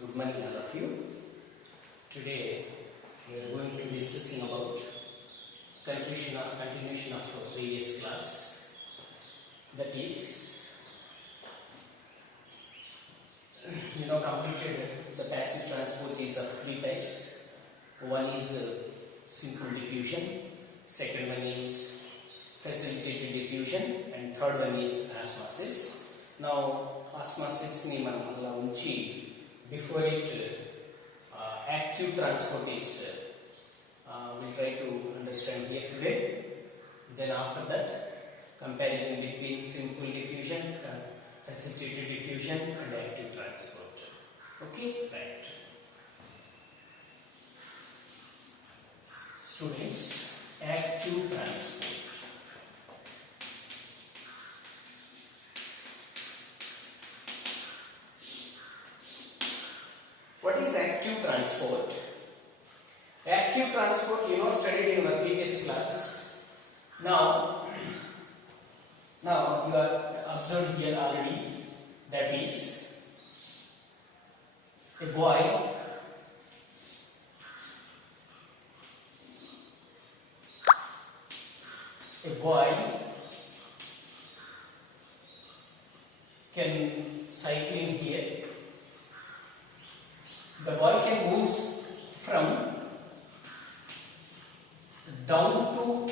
Good morning, all of you. Today we are going to be discussing about continuation of previous class. That is, completed the passive transport is of three types. One is simple diffusion, second one is facilitated diffusion, and third one is osmosis. Now, osmosis ni manam alla unchi before it active transport is we'll try to understand here today. Then after that, comparison between simple diffusion, facilitated diffusion and active transport. Okay, right. Students, active transport. What is active transport? Active transport, studied in our previous class. Now you are observed here already. That is, a boy can cycle in here. The boy can move from down to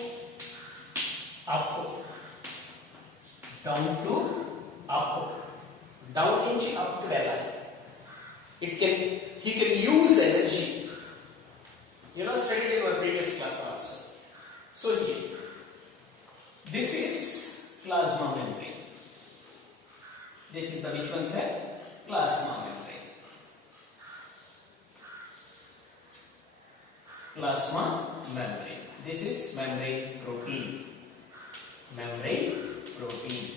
up, down inch up to level. He can use energy. Studied in our previous class also. So here, this is plasma membrane. This is the which one said? Plasma membrane. Plasma membrane. This is membrane protein. Membrane protein.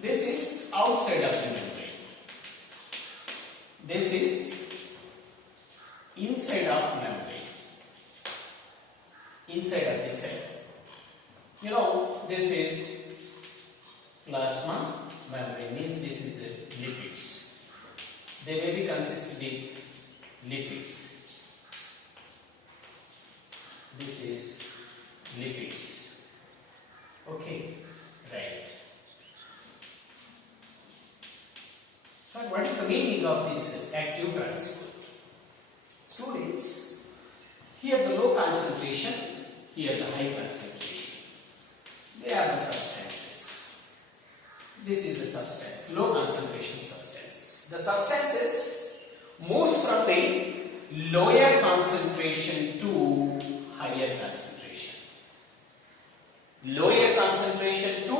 This is outside of the membrane. This is inside of membrane. Inside of the cell. This is plasma membrane, means this is lipids. They may be consisted with lipids. This is lipids. Okay, right. So what is the meaning of this active transport? Students, here the low concentration, here the high concentration. They are the substances. This is the substance, low concentration substances. The substances moves from the lower concentration to higher concentration. Lower concentration to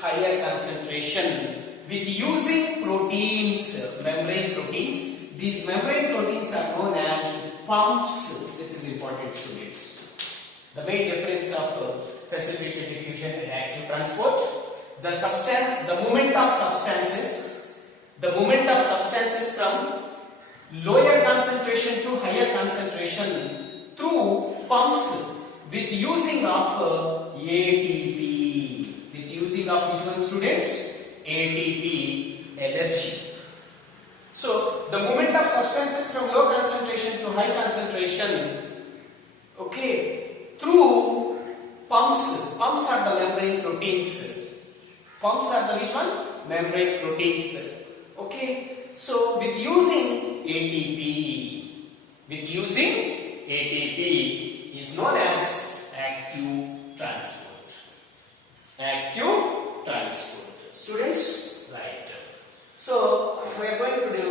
higher concentration with using proteins, membrane proteins. These membrane proteins are known as pumps. This is important, students. The main difference of facilitated diffusion and active transport. The substance, the movement of substances from lower concentration to higher concentration through pumps with using of ATP. With using of which one, students? ATP, energy. So the movement of substances from low concentration to high concentration, through pumps. Pumps are the membrane proteins. Pumps are the which one? Membrane proteins. So with using ATP is known as active transport. Active transport. Students, right. So we are going to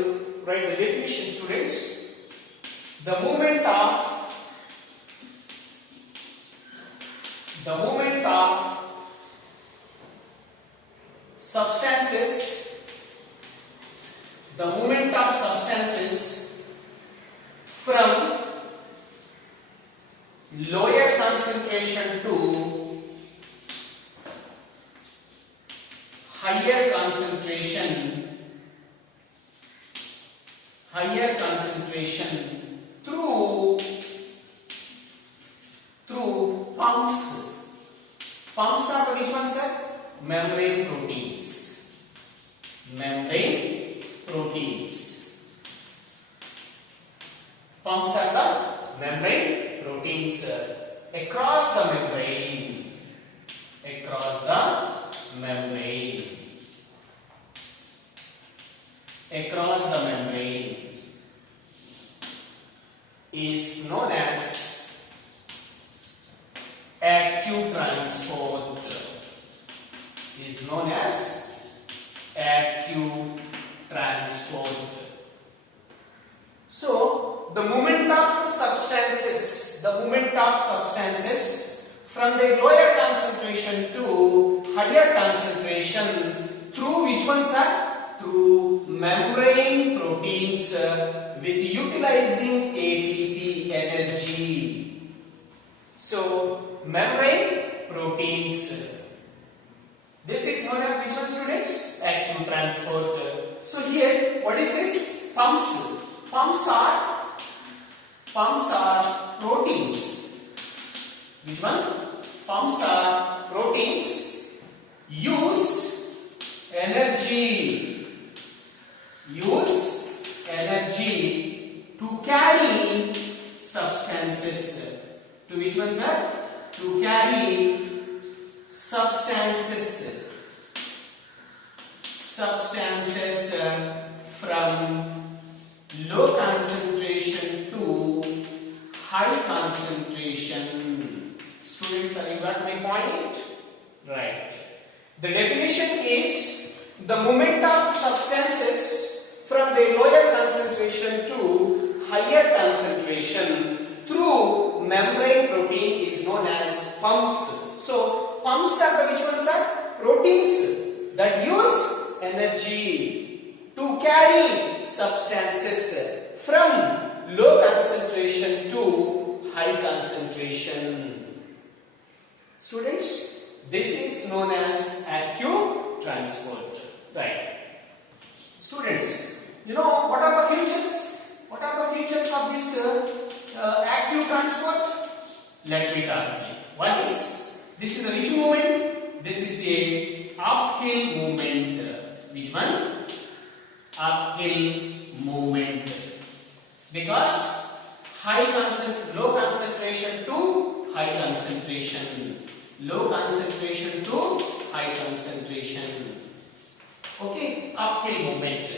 write the definition, students. The movement of substances from lower concentration to higher concentration through pumps. Pumps are the which one? one, sir? Membrane proteins. Membrane proteins. Pumps are the membrane proteins across the membrane. Across the membrane. Across the membrane is known as active transport. Is known as active transport. So the movement of substances from the lower concentration to higher concentration through which ones are? Through membrane proteins with utilizing ATP energy. So membrane proteins. This is known as which one, students? Active transport. So here, what is this? Pumps. Pumps are proteins. Which one? Pumps are proteins. Use energy to carry substances. To which one, sir? To carry substances from low concentration to high concentration. Students, have you got my point? Right. The definition is the movement of substances from the lower concentration to higher concentration through membrane protein is known as pumps. So pumps are the which ones are? Proteins that use energy to carry substances from low concentration to high concentration. Students, this is known as active transport. Right. Students, you know what are the features? What are the features of this active transport? Let me talk to you. One is, this is a which movement? This is a uphill movement. Which one? Uphill movement. Because low concentration to high concentration. Low concentration to high concentration. Okay, uphill movement.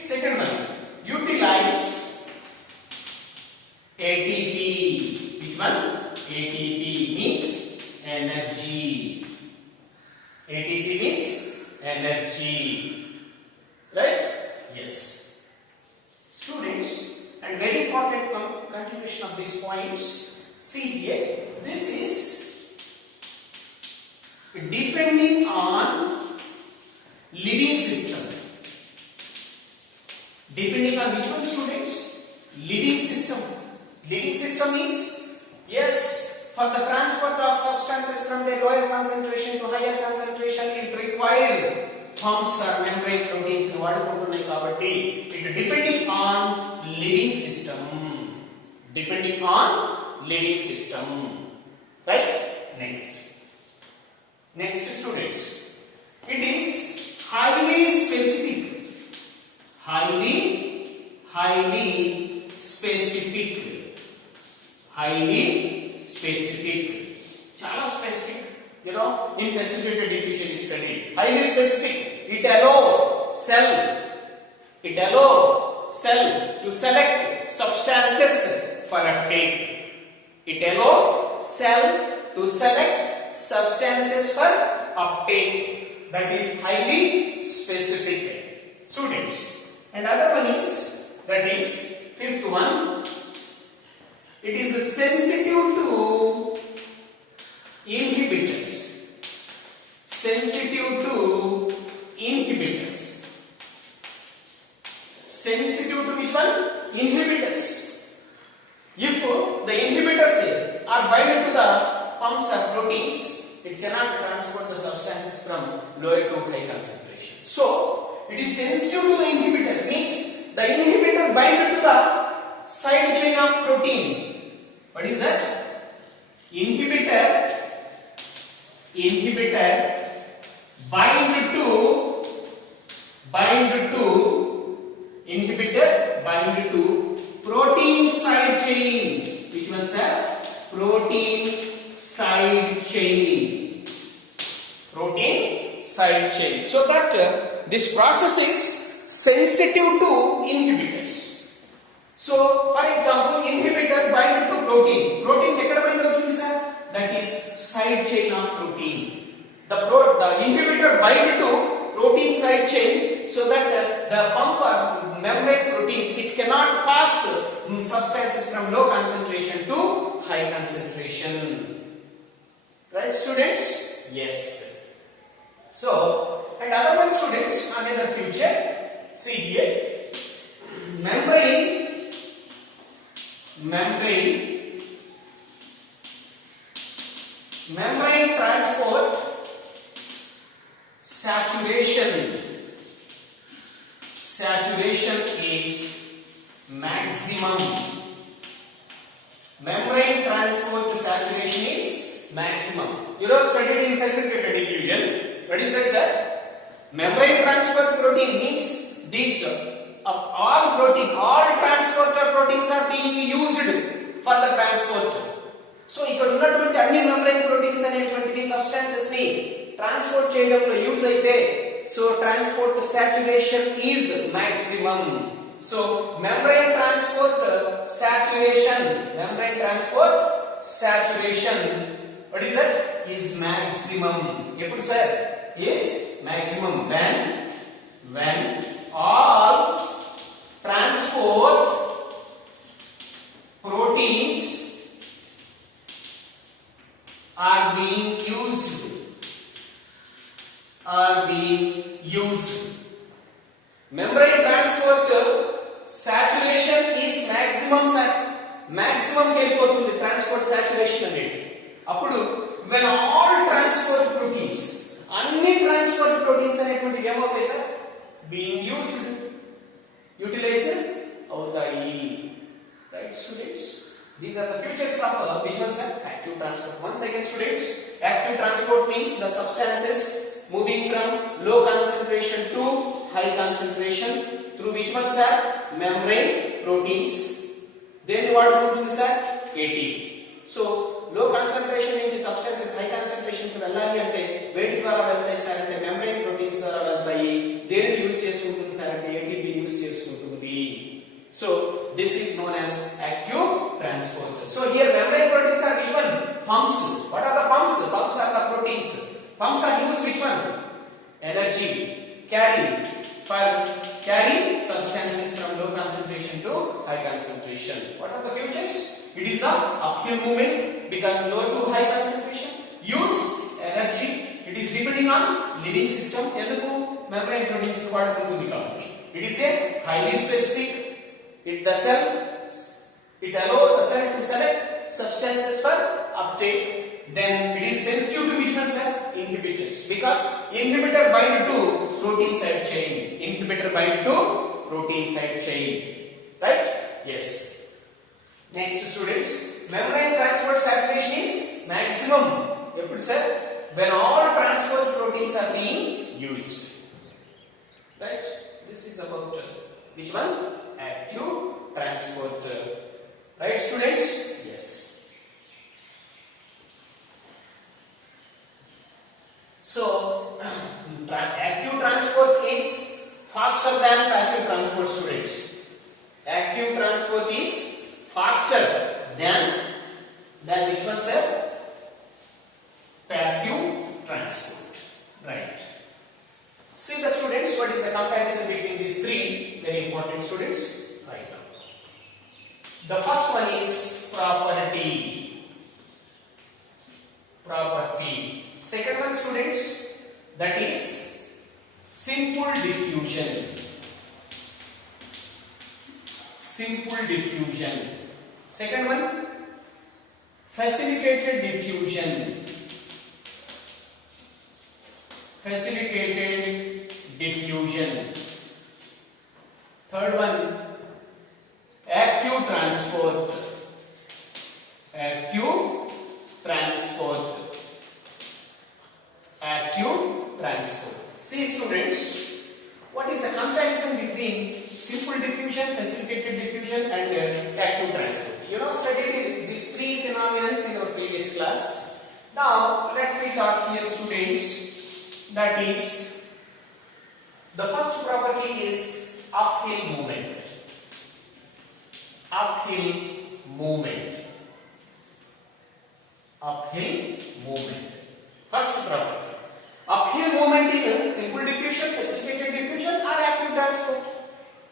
Second one, utilize ATP. Which one? ATP means energy. ATP means energy. Right? Yes. Students, and very important continuation of these points. See here, this is depending on living system. Depending on which one, students? Living system. Living system means, yes, for the transport of substances from the lower concentration to higher concentration it requires pumps or membrane proteins in vadukuntunnai kabatti it depending on living system. Depending on living system. Right? Next students, it is highly specific. Highly specific. Highly specific. Chala specific. You know, in facilitated diffusion is studied. Highly specific. It allows cell to select substances for uptake. It allows cell to select substances for uptake. That is highly specific. Students. And other one is, that is fifth one, it is sensitive to inhibitors. Sensitive to inhibitors. Sensitive to which one? Inhibitors. If the inhibitors here are binding to the pumps or proteins, it cannot transport the substances from lower to high concentration. So, it is sensitive to the inhibitors, means the inhibitor binds to the side chain of protein. What is that? Inhibitor inhibitor bind to protein side chain. Which one, sir? Protein side chain. Protein side chain. So that this process is sensitive to inhibitors. So, for example, inhibitor bind to protein. Protein ekkada bind avutundi, sir? That is side chain of protein. The inhibitor bind to protein side chain, so that the pump membrane protein, it cannot pass substances from low concentration to high concentration. Right, students? Yes. So, and other one, students, on in the future, see here, membrane transport saturation is maximum. Membrane transport to saturation is maximum. You know, studied in facilitated diffusion. What is that, sir? Membrane transport protein means these all transporter proteins are being used for the transport. So ఇక్కడ ఉన్నటువంటి అన్ని membrane proteins అనేటువంటివి substances ని transport చేయడంలో use అయితే, so transport saturation is maximum. So membrane transport saturation, what is that? Is maximum. ఎప్పుడు sir? Is maximum when all transport proteins are being used. Membrane transport saturation is maximum, sir. Maximum కి వెళ్ళిపోతుంది transport saturation అనేది. అప్పుడు when all transport proteins, అన్ని transport proteins అనేటువంటివి ఏమవుతాయి sir? being used, utilized అవుతాయి. Right, students? These are the features of which one, sir? Active transport. Once again, students, active transport means the substances moving from low concentration to high concentration through which one, sir? Membrane proteins. Then what ఉంటుంది, sir? ATP. So low concentration నుంచి substances high concentration కి వెళ్ళాలి అంటే వేటి ద్వారా వెళ్తాయి sir అంటే membrane proteins ద్వారా వెళ్తాయి. దేన్ని యూస్ చేసుకుంటుంది సార్ అంటే ATP యూస్ చేసుకుంటుంది. So this is known as active transport. So here membrane proteins are which one? Pumps. What are the pumps? Pumps are the proteins. Pumps are used which one? Energy carry substances from low concentration to high concentration. What are the features? It is the uphill movement because low to high concentration. Use energy. It is depending on living system. ఎందుకు membrane proteins వాడుకుంటుంది కాబట్టి. It is a highly specific. It allows the cell to select substances for uptake. Then it is sensitive to which one, sir? Inhibitors. Because inhibitor bind to protein side chain. Right? Yes. Next, students, membrane transport saturation is maximum. Epudu, sir? When all transport proteins are being used. Right? This is about which one? Active transport. Right, students? Yes. So active transport is faster than passive transport, students. Active transport is faster than which one, sir? Passive transport. Right. See the students, what is the comparison between these three very important, students? Right now, the first one is property. Second one, students, that is simple diffusion. Second one, facilitated diffusion. Third one, active transport. transport. See students, what is the comparison between simple diffusion, facilitated diffusion and active transport? You know, studied these three phenomena in our previous class. Now let me talk here students, that is the first property is uphill movement. Uphill movement. Uphill movement. First property. Uphill movement in simple diffusion, facilitated diffusion or active transport.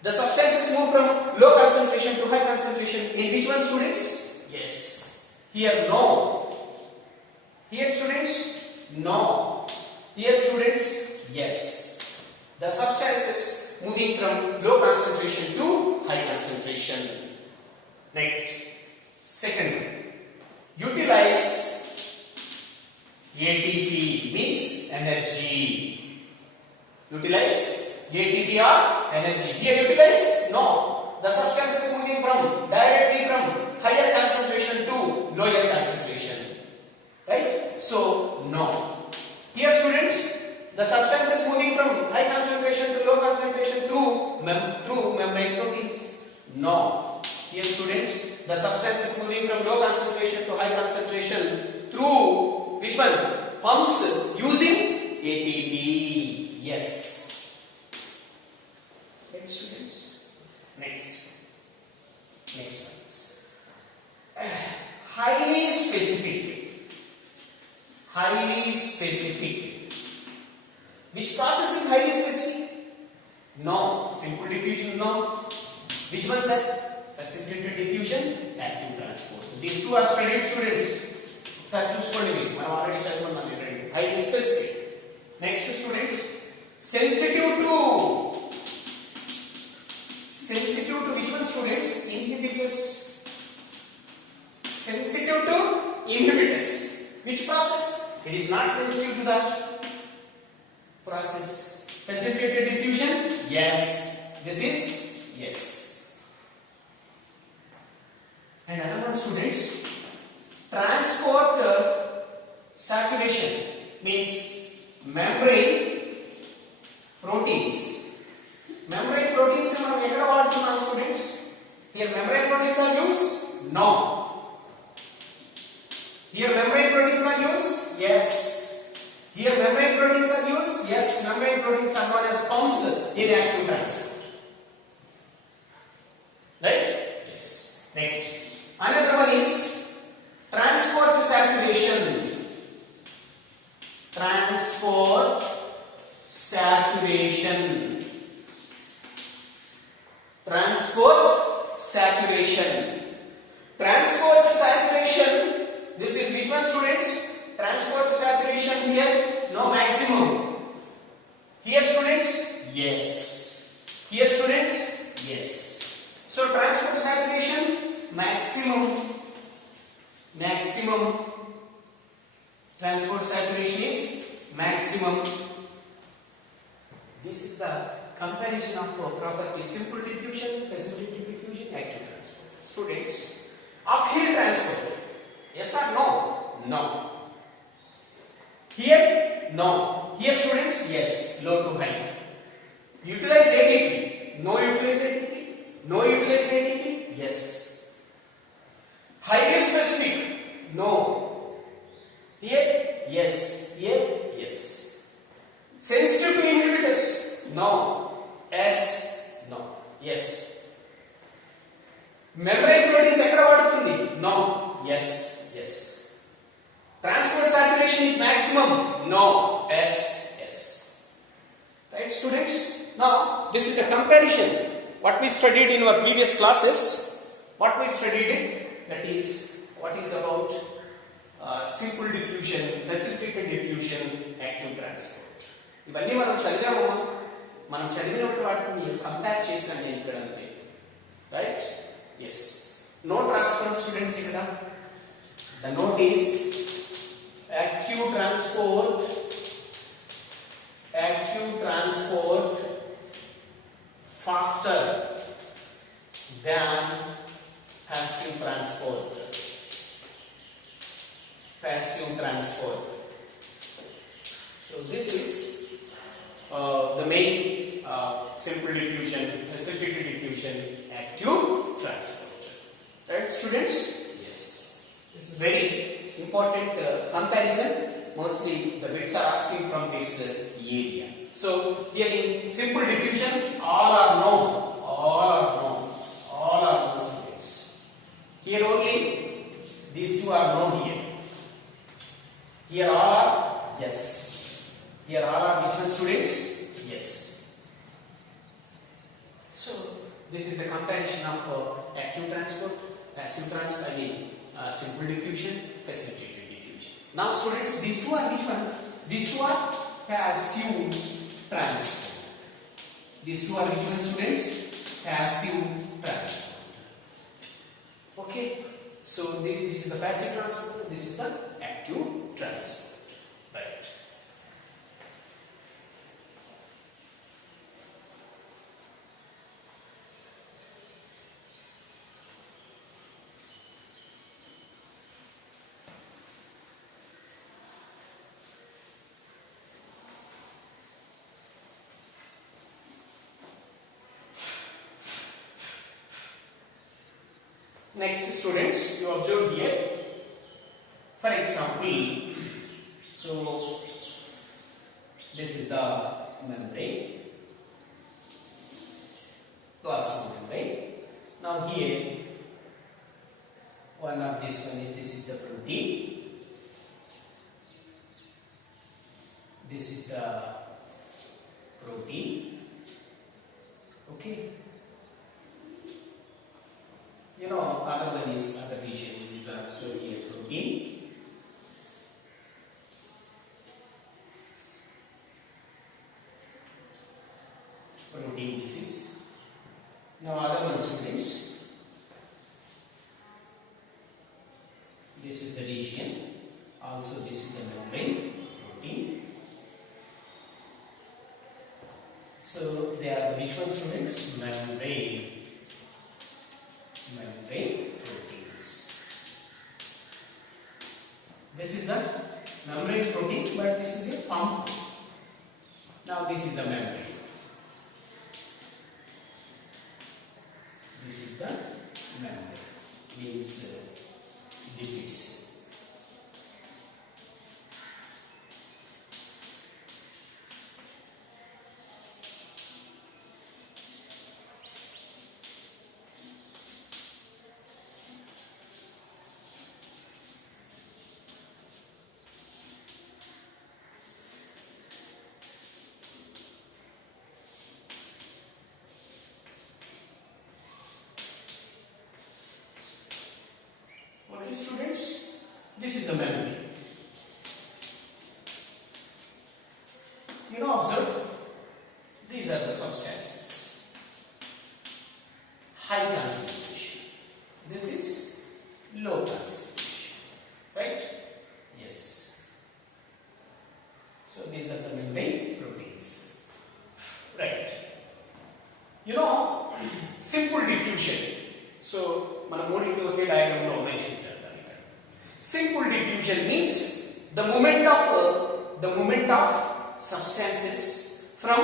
The substances move from low concentration to high concentration. In which one students? Yes. Here no. Here students? No. Here students? Yes. The substances moving from low concentration to high concentration. Next. Second. Utilize ATP means energy. Utilize ATP or energy. Here utilize? No. The substance is moving from directly from higher concentration to lower concentration. Right? So, no. Here students, the substance is moving from high concentration to low concentration through membrane proteins. No. Here students, the substance is moving from low concentration to high concentration through which one? Pumps using ATP. Yes. Right students? Next one is highly specific. Highly specific. Which process is highly specific? No. Simple diffusion? No. Which one sir? Facilitated diffusion, active transport. These two are studied students. Sir, చూసుకోండి మనం already చదువుకున్నాం ఇదండి. Highly specific. Next students, sensitive to which one students? Inhibitors. Sensitive to inhibitors. Which process? It is not sensitive to the process. Facilitated diffusion? Yes. This is yes. And another one students, transport saturation means membrane proteins. Membrane proteins మనం ఎక్కడ వాడుతున్నాం students? Here membrane proteins are used? No. Here membrane proteins are used? Yes. Here membrane proteins are used? Yes. Membrane proteins are known as pumps in active transport. Right? Yes. Next. Another one is transport saturation. Transport saturation. Transport saturation. Transport saturation. This is which one students? Transport saturation here? No, maximum. Here students? Yes. Here students? Yes. So transport saturation maximum transport saturation is maximum. This is the comparison of property simple diffusion, facilitated diffusion, active transport. Students, uphill transport, yes or no? No. Here no. Here students, yes. Low to high. Utilize ATP, no utilize ATP, no utilize ATP, yes. Highly specific? No. Here? Yes. Here? Yes. Sensitive to inhibitors? No. S? No. Yes. Membrane proteins ekkada vadutundi? No. Yes. Yes. Transport saturation is maximum? No. S? Yes. Right students? Now this is the comparison what we studied in our previous classes. What we studied in? That is what is about simple diffusion, facilitated diffusion, active transport. ఇవన్నీ మనం చదివామమ్మా. మనం చదివినప్పుడు వాటిని compare చేసాను నేను ఇక్కడ అంతే. Right? Yes. Note రాసుకోండి స్టూడెంట్స్ ఇక్కడ. The note is active transport faster than passive transport. So this is the main simple diffusion, facilitated diffusion, active transport. Right, students? Yes. This is very important comparison. Mostly the bits are asking from this area. So here in simple diffusion, all are known. All are known students. Here only these two are known here. Here all are yes. Here all are which one students? Yes. So this is the comparison of active transport, passive transport, simple diffusion, facilitated diffusion. Now students, these two are which one? These two are passive transport. These two are which one students? Passive transport. Okay. So this is the passive transport, this is the active transport. Right. Next students, you observe here, for example, so this is the membrane, plasma membrane. Now here, one of this one is the protein, this is the protein, okay. You know, other one is other region is also here protein. Protein this is. Now other one students. This is the region. Also this is the membrane protein. So they are which one students? Membrane proteins. This is the membrane protein, but this is a pump. Now this is the membrane. This is the membrane. Means lipids. Okay, students, this is the membrane. You know, observe, these are the substances. High concentration. This is low concentration. Right? Yes. So these are the membrane proteins. Right. You know, simple diffusion. So, మనం మూడింటి ఒకే diagram లో mention చేద్దాం ఇక్కడ. Simple diffusion means the movement of substances from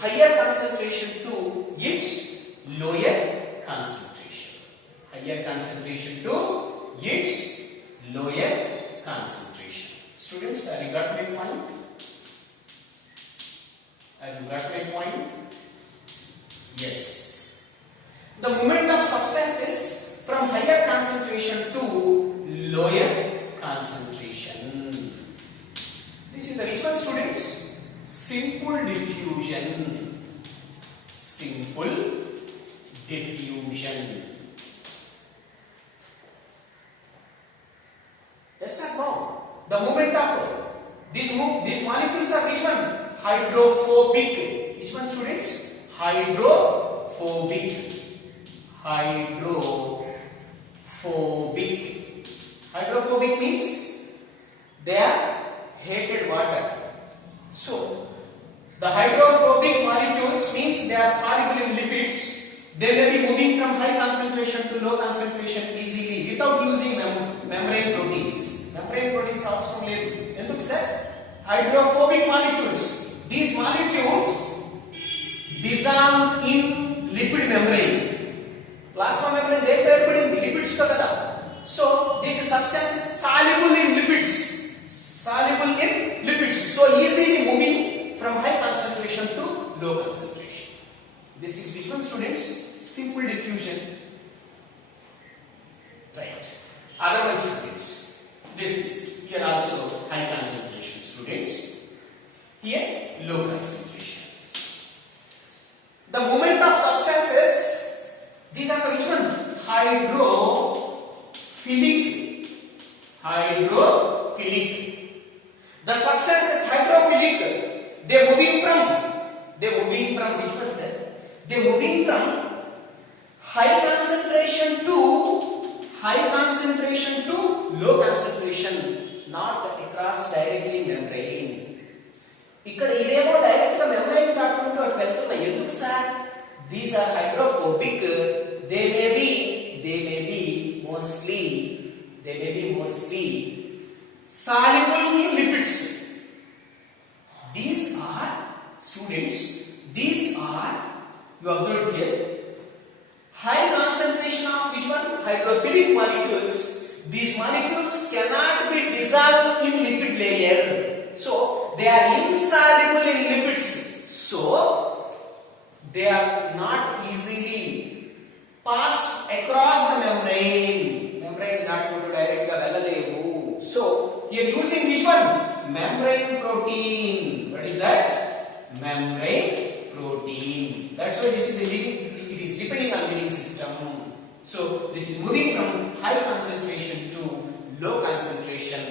higher concentration to its lower concentration. Higher concentration to its lower concentration. Students, have you got my point? Have you got my point? Yes. The movement of substances from higher concentration to lower concentration. This is the which one students? Simple diffusion. Simple diffusion. Yes or no? The movement of these molecules are which one? Hydrophobic. Which one students? Hydrophobic. Hydrophobic means they are hated water. So the hydrophobic molecules means they are soluble in lipids. They may be moving from high concentration to low concentration easily without using membrane proteins. Membrane proteins అవసరం లేదు. ఎందుకు sir? Hydrophobic molecules these molecules dissolve in lipid membrane. Plasma membrane దేంతో ఏర్పడింది? lipids తో కదా. So this substance is soluble in lipids. Soluble in lipids. So easily moving from high concentration to low concentration. This is which one, students? Simple diffusion. Right. Other one, students. This is here also high concentration, students. Here low concentration. The movement of substances, these are the which one? Hydrophilic. Hydrophilic. The substance is hydrophilic. They are moving from which one, sir? They are moving from high concentration to low concentration, not across directly membrane. ఇక్కడ ఇదేమో direct గా membrane కాకుండా అటు వెళ్తున్నాయి. ఎందుకు sir? These are hydrophobic. They may be mostly soluble in lipids. These are, students, you observe here, high concentration of which one? Hydrophilic molecules. These molecules cannot be dissolved in lipid layer, so they are insoluble in lipids, so they are not easily passed across the membrane not go to direct ga vellalevu. So here using which one? Membrane protein. What is that? Membrane protein. That's why this is it is depending on living system. So this is moving from high concentration to low concentration.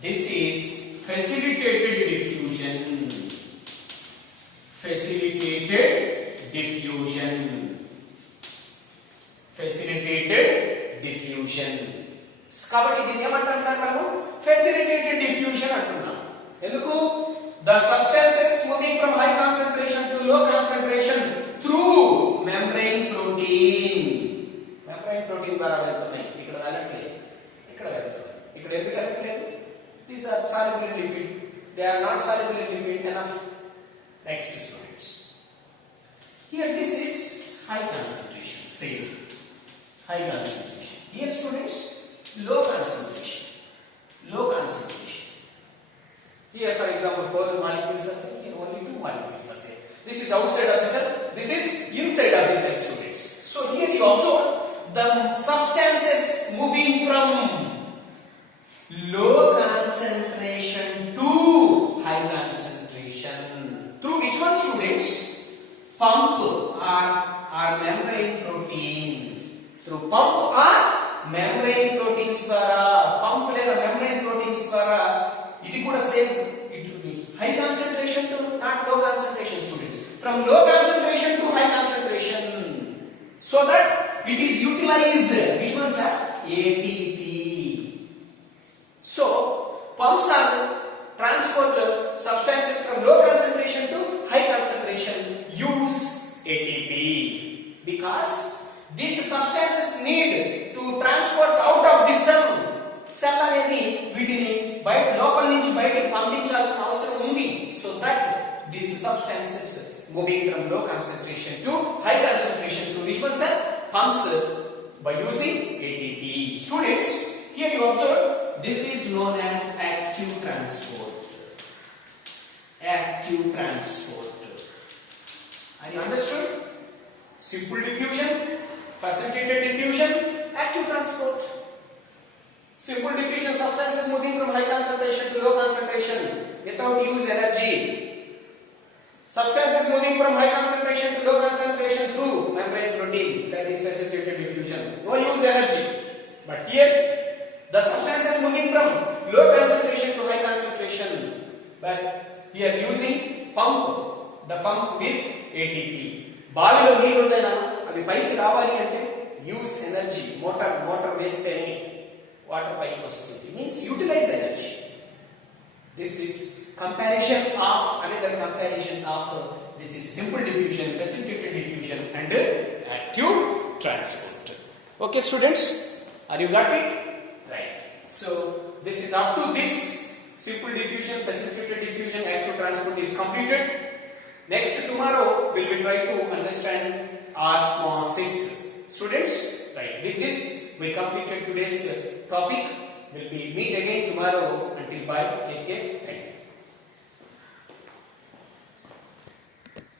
This is facilitated diffusion. కాబట్టి దీన్ని ఏమంటాం sir మనము? facilitated diffusion అంటున్నాం. ఎందుకు? The substances moving from high concentration to low concentration through membrane protein. Membrane protein ద్వారా వెళ్తున్నాయి. ఇక్కడ వెళ్ళట్లేదు, ఇక్కడ వెళ్తున్నాయి. ఇక్కడ ఎందుకు వెళ్ళట్లేదు? These are soluble in lipid. They are not soluble in lipid enough. Next students. Here this is high concentration. Same. High concentration. Here students, low concentration. Here for example 4 molecules are there. Here only 2 molecules are there. This is outside of the cell. This is inside of the cell, students. So here you observe the substances moving from low concentration to high concentration through which one, students? Pump or membrane protein. Through pump or membrane proteins ద్వారా, pump లేదా membrane proteins ద్వారా. ఇది కూడా same, it will be high concentration to not low concentration, students. From low concentration to high concentration, so that it is utilized. Which ones are? ATP. So pumps are transport substances from low concentration to high concentration, use ATP, because these substances need to transport out of the cell. Cell అనేది వీటిని బయట లోపల నుంచి బయటకు పంపించాల్సిన అవసరం ఉంది. So that these substances moving from low concentration to high concentration to which one, sir? Pumps by using ATP. Students, here you observe this is known as active transport. Active transport. Are you understood? Simple diffusion, facilitated diffusion, active transport. Simple diffusion, substances moving from high concentration to low concentration without use energy. Substances moving from high concentration to low concentration through membrane protein, that is facilitated diffusion. No use energy. But here the substances moving from low concentration to high concentration, but here using pump, the pump with ATP. బావిలో నీళ్లు ఉన్నాయా, అవి పైకి రావాలి అంటే use energy. Motor వేస్తేనే water పైకి వస్తుంది. Means utilize energy. This is comparison of another comparison of this is simple diffusion, facilitated diffusion and active transport. Okay students, are you got it? Right. So this is up to this simple diffusion, facilitated diffusion, actual transport is completed. Next, tomorrow we will try to understand osmosis. Students, right, with this we completed today's topic. We'll be meet again tomorrow. Until bye.